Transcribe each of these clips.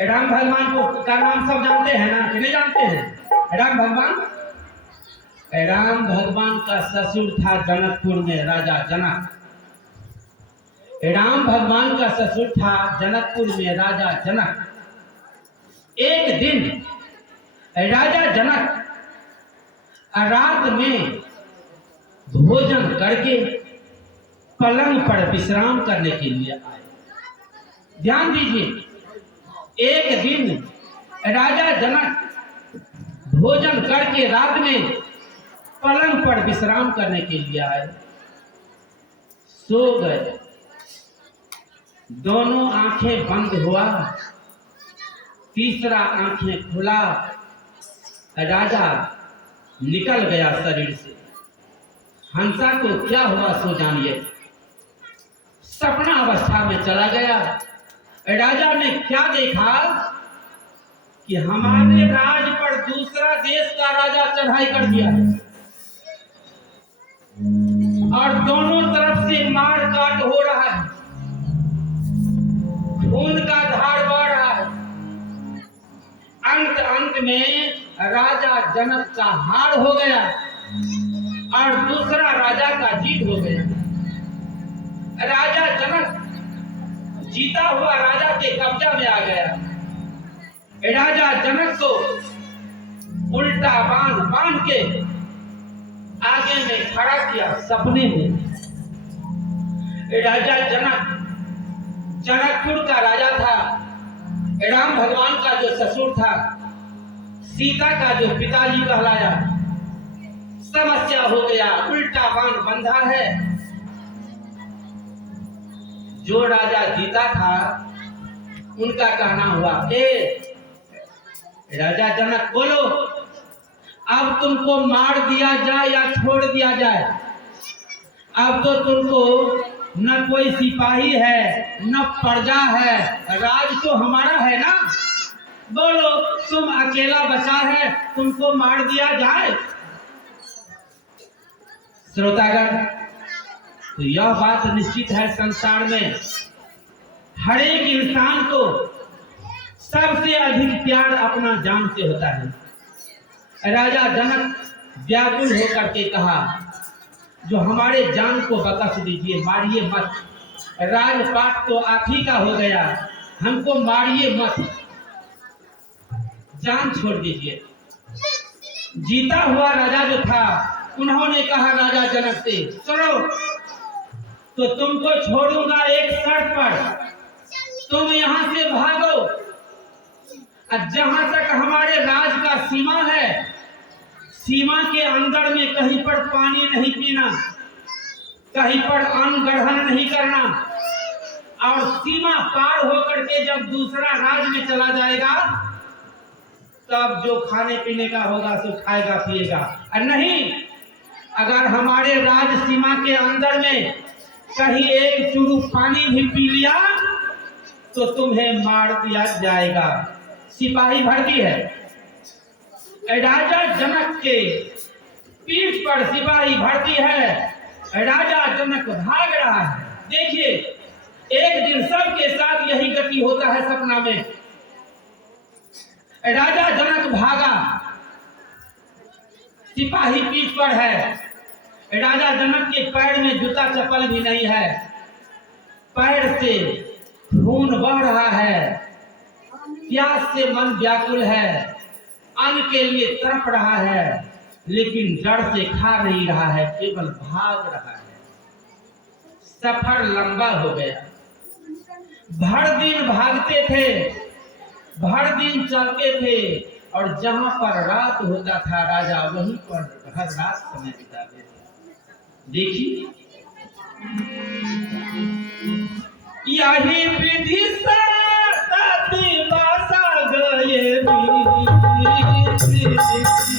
राम भगवान को का नाम सब जानते हैं ना कि नहीं जानते हैं? राम भगवान का ससुर था जनकपुर में राजा जनक। राम भगवान का ससुर था जनकपुर में राजा जनक। एक दिन राजा जनक रात में भोजन करके पलंग पर विश्राम करने के लिए आए। ध्यान दीजिए, एक दिन राजा जनक भोजन करके रात में पलंग पर विश्राम करने के लिए आए। सो गए, दोनों आंखें बंद हुआ, तीसरा आंखें खुला, राजा निकल गया शरीर से। हंसा को क्या हुआ सो जानिए, सपना अवस्था में चला गया। राजा ने क्या देखा कि हमारे राज पर दूसरा देश का राजा चढ़ाई कर दिया है और दोनों तरफ से मार काट हो रहा है, खून का धार बह रहा है। अंत में राजा जनक का हार हो गया और दूसरा राजा का जीत हो गया। राजा जनक जीता हुआ राजा के कब्जा में आ गया। राजा जनक को उल्टा बांध के आगे में खड़ा किया सपने में। राजा जनक जनकपुर का राजा था। राम भगवान का जो ससुर था, सीता का जो पिताजी कहलाया। समस्या हो गया, उल्टा बांध बंधा है। जो राजा जीता था उनका कहना हुआ, राजा जनक बोलो, अब तुमको मार दिया जाए या छोड़ दिया जाए? अब तो तुमको न कोई सिपाही है न प्रजा है, राज तो हमारा है ना। बोलो, तुम अकेला बचा है, तुमको मार दिया जाए? श्रोतागण, तो यह बात निश्चित है, संसार में हर एक इंसान को सबसे अधिक प्यार अपना जान से होता है। राजा जनक व्याकुल होकर के कहा, जो हमारे जान को बख्श दीजिए, मारिए मत। राजपाट तो आप ही का हो गया, हमको मारिए मत, जान छोड़ दीजिए। जीता हुआ राजा जो था, उन्होंने कहा राजा जनक से, सुनो, तो तुमको छोड़ूंगा एक शर्त पर, तुम यहाँ से भागो। जहां तक हमारे राज का सीमा है, सीमा के अंदर में कहीं पर पानी नहीं पीना, कहीं पर अन्न ग्रहण नहीं करना, और सीमा पार होकर के जब दूसरा राज में चला जाएगा तब जो खाने पीने का होगा सो खाएगा पिएगा। और नहीं, अगर हमारे राज सीमा के अंदर में कहीं एक चुरू पानी भी पी लिया तो तुम्हें मार दिया जाएगा। सिपाही भर्ती है। राजा जनक के पीठ पर सिपाही भर्ती है। राजा जनक भाग रहा है। देखिए, एक दिन सबके साथ यही गति होता है सपना में। राजा जनक भागा, सिपाही पीठ पर है। राजा जनक के पैर में जूता चप्पल भी नहीं है, पैर से खून बह रहा है, प्यास से मन व्याकुल है, अन्न के लिए तड़प रहा है, लेकिन डर से खा नहीं रहा है, केवल भाग रहा है। सफर लंबा हो गया, भर दिन भागते थे, भर दिन चलते थे, और जहां पर रात होता था राजा वहीं पर हर रात समय बिताते थे। देखिए, यही विधि साथी बासा गए, यही विधि साथी बासा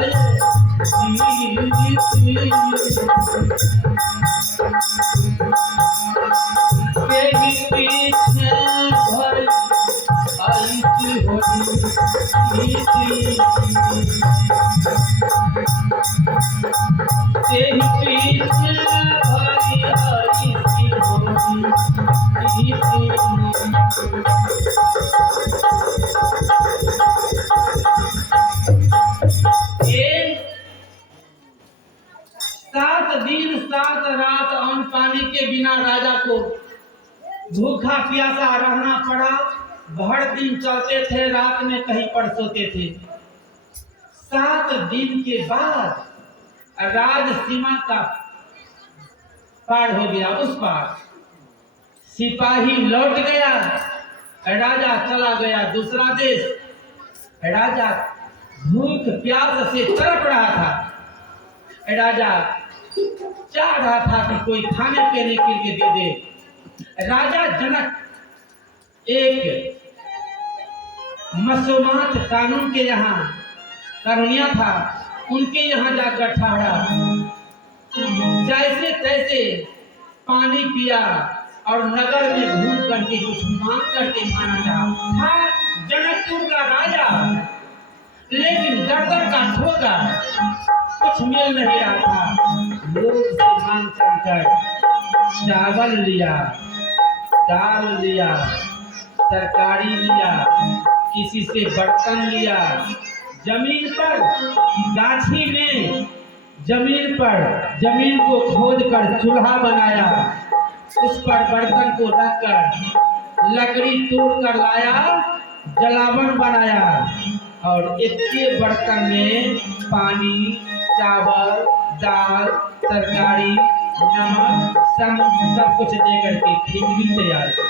गए, आई बिना राजा को भूखा प्यासा रहना पड़ा। भर दिन चलते थे, रात में कहीं पर सोते थे। 7 दिन के बाद राज सीमा का पार हो गया। उस पार सिपाही लौट गया, राजा चला गया दूसरा देश। राजा भूख प्यास से तड़प रहा था। राजा चाह रहा था कि कोई खाने पीने के लिए दे दे। राजा जनक एक मसोमात कानून के यहाँ कानूनिया था, उनके यहाँ जाकर ठहरा। जैसे तैसे पानी पिया और नगर में घूम करके कुछ मांग करके खाना चाहा। था जनकपुर का राजा, लेकिन दरदर का ठोगा, कुछ मिल नहीं रहा था। लोग से मांग कर चावल लिया, दाल लिया, तरकारी लिया, किसी से बर्तन लिया। जमीन पर गाछी में जमीन को खोद कर चूल्हा बनाया, उस पर बर्तन को रखकर लकड़ी तोड़ कर लाया, जलावन बनाया और एक बर्तन में पानी, चावल, दाल, तरकारी, नमक सब कुछ दे करके खिचड़ी तैयार की।